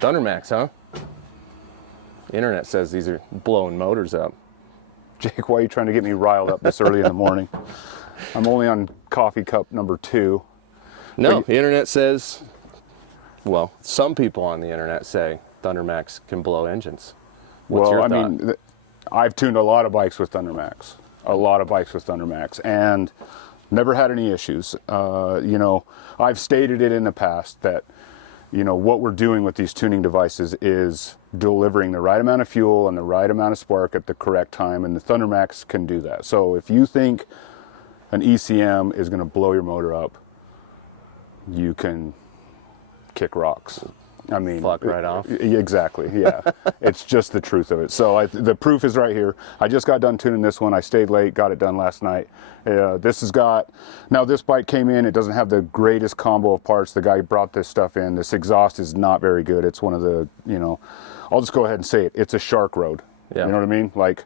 Thundermax, huh? The internet says these are blowing motors up. Jake, why are you trying to get me riled up this early in the morning? I'm only on coffee cup number 2. No, the internet says, well, some people on the internet say Thundermax can blow engines. What's your thought? Mean, I've tuned a lot of bikes with Thundermax. And never had any issues. You know, I've stated it in the past that, you know, what we're doing with these tuning devices is delivering the right amount of fuel and the right amount of spark at the correct time, and the Thundermax can do that. So if you think an ECM is going to blow your motor up, you can kick rocks. I mean, fuck right off. Exactly, yeah. It's just the truth of it. So the proof is right here. I just got done tuning this one. I stayed late, got it done last night. This has got, now this bike came in, it doesn't have the greatest combo of parts. The guy brought this stuff in. This exhaust is not very good. It's one of the, you know, I'll just go ahead and say it. It's a shark road. Yeah. You know what I mean? Like,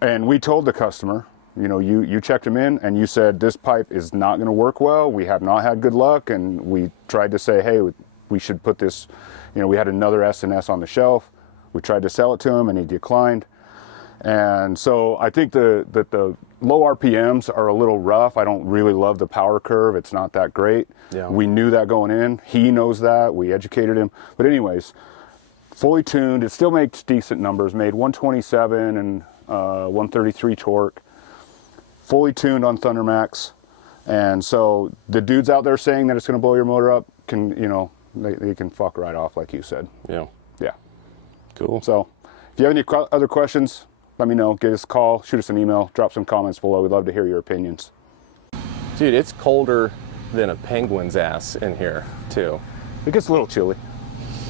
and we told the customer, you know, you checked him in and you said, this pipe is not going to work well. We have not had good luck. And we tried to say, hey, we should put this, you know, we had another S&S on the shelf. We tried to sell it to him and he declined. And so I think that the low RPMs are a little rough. I don't really love the power curve. It's not that great. Yeah. We knew that going in. He knows that. We educated him. But anyways, fully tuned. It still makes decent numbers. Made 127 and 133 torque. Fully tuned on Thundermax. And so the dudes out there saying that it's going to blow your motor up can, you know, they can fuck right off, like you said. Yeah. Yeah. Cool. So if you have any other questions, let me know. Give us a call, shoot us an email, drop some comments below. We'd love to hear your opinions. Dude, it's colder than a penguin's ass in here, too. It gets a little chilly.